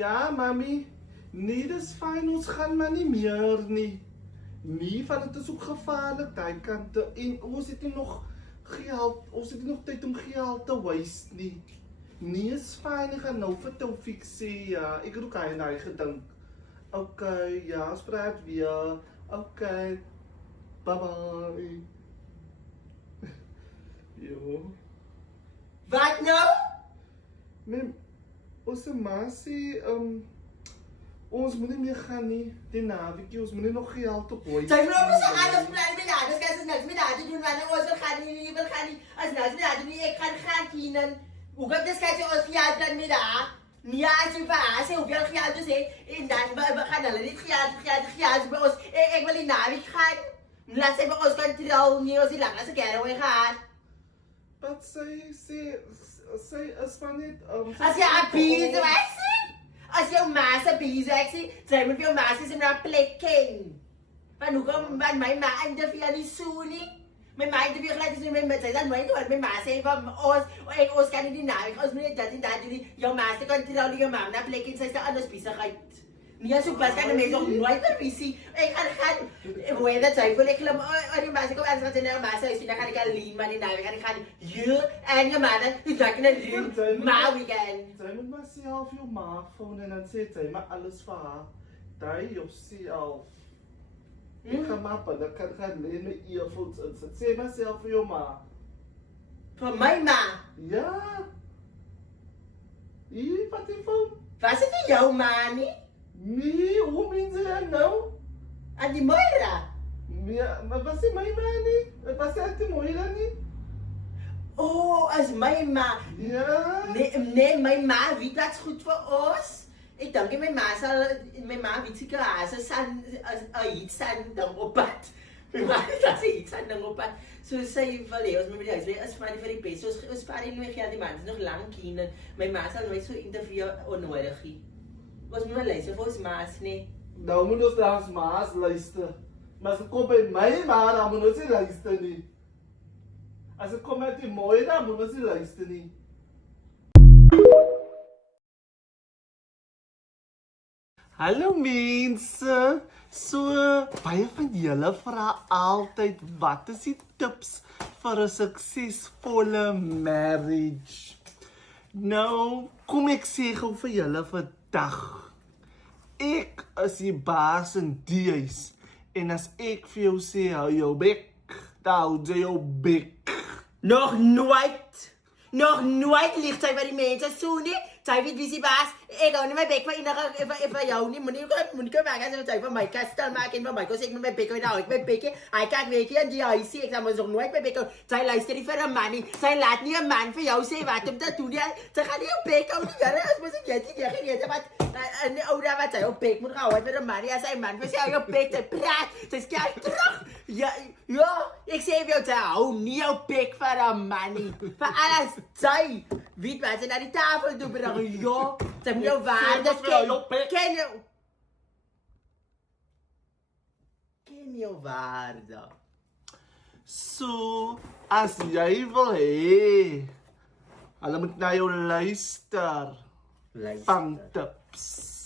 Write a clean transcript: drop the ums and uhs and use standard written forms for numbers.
Ja, mami. Nee, dis fyn, ons gaan maar nie meer nie. Nee, van dit is ook gevaarlik, daai kante. En ons het nie nog geld, ons het nie nog tyd om geld te waste nie. Nee, is fyn, ek gaan nou vir Taufik sê, ja. Ek het ook aan daai gedink. Okay, ja, ons praat weer. Okay, bye-bye. Jo. Wat nou? Nee, ons ma sê, ons moet nie meer gaan nie, die naweekie, ons moet nie nog geld op hooi. Sy vrouw is aan ons plan met haar, dus kan ze niks met haar te doen, want ons wil gaan nie, wil gaan nie, as niks met haar te doen, ek gaan kienen. Hoe kan dus kan sy ons geld plan met haar? Nee, as jy vir haar sê hoeveel geld dus het, en dan we gaan hulle niet geld by ons, ek wil die naweek gaan. Laat sy by ons kan trouw, nie ons die langste getaway gaan. Wat sy is van net, As jy aan beesweg sê, as jou ma se beesweg sê, sy moet vir jou ma sê sy moet na plek ken. Want hoekom, want my ma interview nie so nie. My ma interview gelijk is nie, sy dan nooit hoor, my ma sê van ons kan nie die naweek, ons moet nie dit en dat doen nie, jou ma sê kan trouw die jou ma na plek ken, sy is daar anders besigheid. Nee, so pas kan die mens ook nooit verwiesie. Ek gaan, hoe dat sy voel, ek klim, die ma sê kom anders gaan sy na jou ma sê, dan gaan ek alleen maar die naweek, en ek gaan, en jou ma dan, die dag in een ma weekend. Sy moet maar self jou maag phone en dan sê sy maar alles vir haar. Daai jouself. Ek gaan maar by, dan kan gaan leen my earphones in sit. Sê maar self vir jou ma. Vir my ma? Ja. Hier, wat die phone? Was dit nie jou ma nie? Nee, hoe meen sy dan nou? Aan die Moira? Ja, maar was die my ma nie? Was die Auntie Moira nie? Oh, as my ma. Ja. Nee, my ma weet wat's goed vir ons. Ek dink my ma weet seker as iets aan dan op pad. My ma het as iets aan dan op pad. So sy wil hê ons moet by die huis bly, is maar nie vir die beste. Ons spaar nie meer geld die man, dit is nog lank hier en my ma sal nooit so interview onnodig hê. Ons moet maar luister vir ons ma's nie. Nou moet ons daar ons ma's luister. Maar as ek kom by my ma, dan moet ons nie luister nie. As ek kom met die mooie, dan moet ons nie luister nie. Hallo mense! So, baie van julle vra altyd, wat is die tips vir 'n suksesvolle marriage? Nou, kom ek sê gou vir julle vandag. Ek is die baas in die huis. En as ek vir jou sê, hou jou bek, dan hou jy jou bek. Nog nooit ligt sy by die mense so nie. Sy weet wie sy baas. Ek hou nie my bek vir jou nie. Moenie kom weg as sy vir my kastel maak en vir my kos ek met my bek hou. Ek my bekkie. Hy kyk weet jy en die huisie. Ek sal mos nog nooit my bek hou. Sy luister nie vir 'n man nie. Sy laat nie 'n man vir jou sê wat om te doen nie. Sy gaan nie jou bek hou nie. Jare as mos jy weet wat 'n ou daar wat sy op bek moet hou vir 'n man. As hy man vir sy jou bek te praat. Sy skyk terug. Ja, ek sê vir jou sy hou nie jou bek vir 'n man nie. Vir alles sy weet wat sy na die tafel toe bring. Ja, sy moet jou waarde ken jou waarde. So, as jy wil hê, hulle moet na jou luister. Van tips.